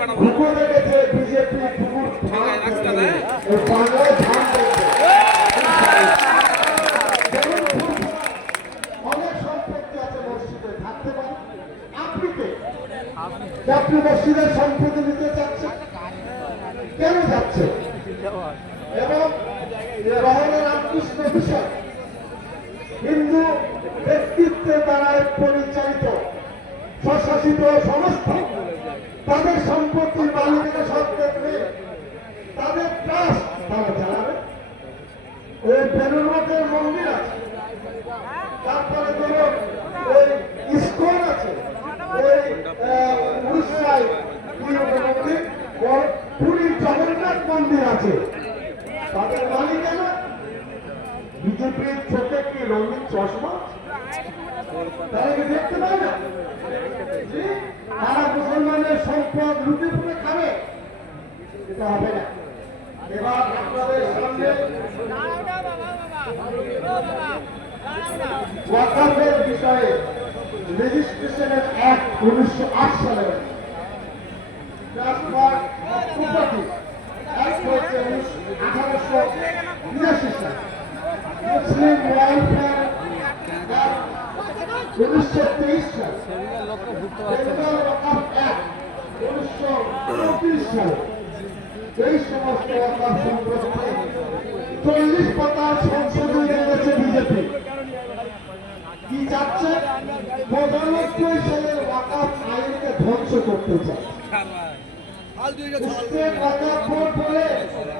ঢুকো রেখেছে বিজেপি পুকুর ধান করবে। এই বাংলায় ধান করবে। যেমন ফুরফুরা, অনেক সম্পত্তি আছে মসজিদে থাকতে পারে আপনি আপনি মসজিদের সম্পত্তি নিতে চাচ্ছেন কেন যাচ্ছে এবং রহমান রামকৃষ্ণ বিষয় হিন্দু ব্যক্তিত্বের দ্বারা পরিচালিত স্বশাসিত সংস্থা, তাদের সম্পত্তির মালিকের সরকারে তাদের ট্রাস্ট তারা চালাবে ওই বেলুরমঠের মন্দির আছে, তারপরে ধরো ওই ইস্কন আছে, ওই উড়িষ্যায় মন্দির ওর পুরীর জগন্নাথ মন্দির আছে। তাদের মালিকানা বিজেপির চোখে কি রঙিন চশমা? তারা কি দেখতে পায় না? তারা মুসলমানের সম্পদ লুটে ফুটে খাবে। এটা হবে না। এবার আপনাদের সামনে ওয়াকাফের বিষয়ে রেজিস্ট্রেশনের অ্যাক্ট উনিশশো আট সালে উনিশশো তেইশ সাল। সম্পর্কে চল্লিশ পাতার সংশোধন এনেছে বিজেপি কি চাচ্ছে? পঁচানব্বই সালের ওয়াকাফ আইনকে ধ্বংস করতে চায়।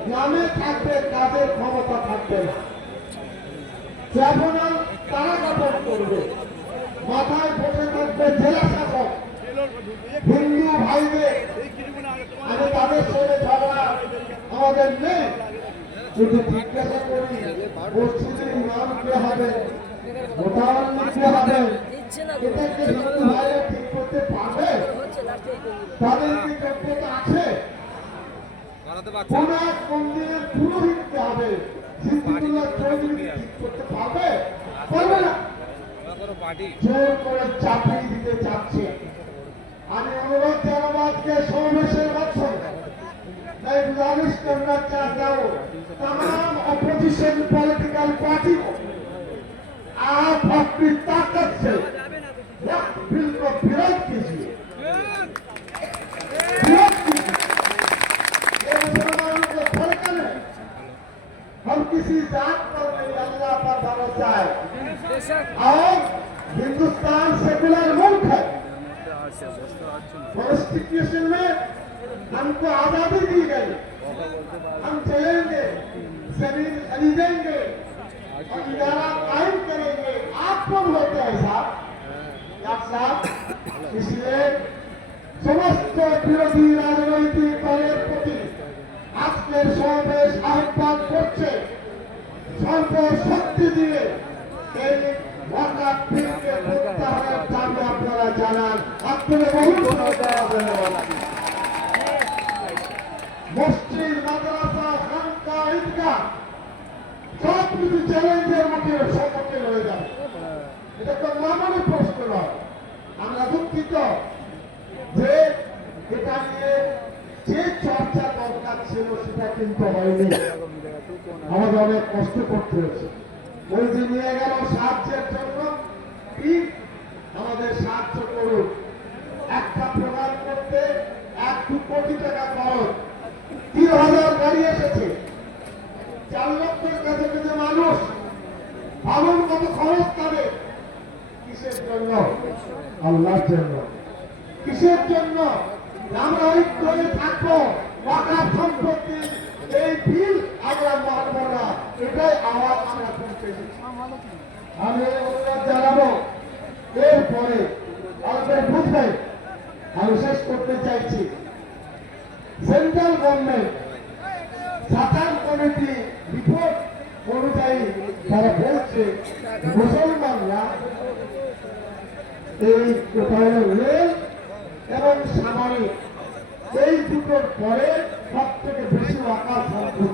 গ্রামে থাকবে কাজের ক্ষমতা থাকবে না। ট্রাইব্যুনাল তারা গঠন করবে। মাথায় বসে থাকবে জেলা হিন্দু ভাইদের আমি তাদের সঙ্গে ঝগড়া আমাদের নেই যদি জিজ্ঞাসা করি মসজিদের ইমাম কে হবে মোতাবান কে হবে এটা হিন্দু ভাইরা ঠিক করতে পারবে? তাদের কি যোগ্যতা আছে? কোন এক মন্দিরের পুরোহিতকে হবে? সিদ্দিকুল্লাহ চৌধুরী ঠিক করতে পারবে? পারবে না? জোর করে চাপিয়ে দিতে চাচ্ছে। आणि अनुवाद अनुवाद के सौ में से मत सुन मैं गुजारिश करना चाहता हूँ तमाम अपोजिशन पॉलिटिकल पार्टी को आप अपनी ताकत से वक्त बिल को विरोध कीजिए हम किसी जात पर नहीं अल्लाह पर भरोसा है और हिंदुस्तान सेकुलर मुल्क है कॉन्स्टिट्यूशन में हमको आजादी दी गई हम चलेंगे जमीन खरीदेंगे और इदारा कायम करेंगे आप कौन होते हैं साहब आप साहब इसलिए সমস্ত বিরোধী রাজনৈতিক দলের প্রতি আজকের সমাবেশ আহ্বান করছে সর্বশক্তি দিয়ে এই এটা তো মামুলি প্রশ্ন নয় আমরা দুঃখিত যে এটা সেটা কিন্তু হয়নি আমাদের অনেক কষ্ট করতে হয়েছে। ওই যে নিয়ে গেল সাহায্যের জন্য। কি আমাদের সাহায্য করুন। একটা প্রোগ্রাম করতে এক দু কোটি টাকা খরচ। তিন হাজার গাড়ি এসেছে। চার লক্ষের কাছে কাছে মানুষ ভাবুন কত খরচ করে কিসের জন্য? আল্লাহর জন্য। কিসের জন্য? আমরা ঐক্য হয়ে থাকব। ওয়াকাফ সম্পত্তি, এই বিল আমরা মানব না। এটাই আমরা আমি অনুরোধ জানাব, এরপরে আমাদের বুঝবে আমি শেষ করতে চাইছি। সেন্ট্রাল গভর্নমেন্ট সাতার কমিটি রিপোর্ট অনুযায়ী তারা বলছে মুসলমানরা এই রেল এবং সামরিক, এই দুটোর পরে সব থেকে বেশি সম্পত্তি